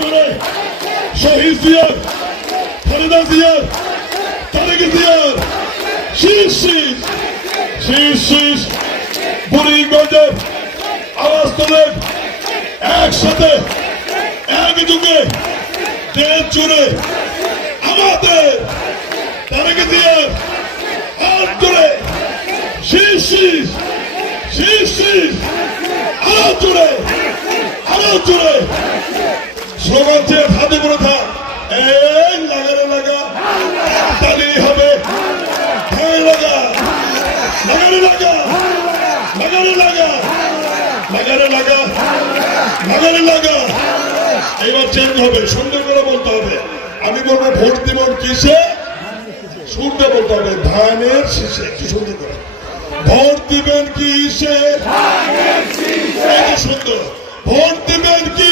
করে শহীদ জিয়ার, খালেদা জিয়ার, তারেক জিয়ার শীষ শীষ শীষ শীষ বুড়িগঞ্জের আওয়াজ তোলেন একসাথে এক যুগে দেশ জুড়ে আমাদের তারেক জিয়ার হাত ধরে শীষ শীষ শীষ শীষ আরো জুড়ে স্লোগান চেয়ে হাতে করে থাক এই লাগারে লাগা তালি হবে ধারে লাগা লাগারে লাগা লাগারে লাগা লাগারে লাগা লাগারে লাগা এবার চেঞ্জ হবে সুন্দর করে বলতে হবে আমি বলবো ভোট দেবেন কিসে শুনতে বলতে হবে ধানের শীষে একটু সুন্দর করে ভোট দিবেন কিসে সুন্দর ভোট দিবেন কি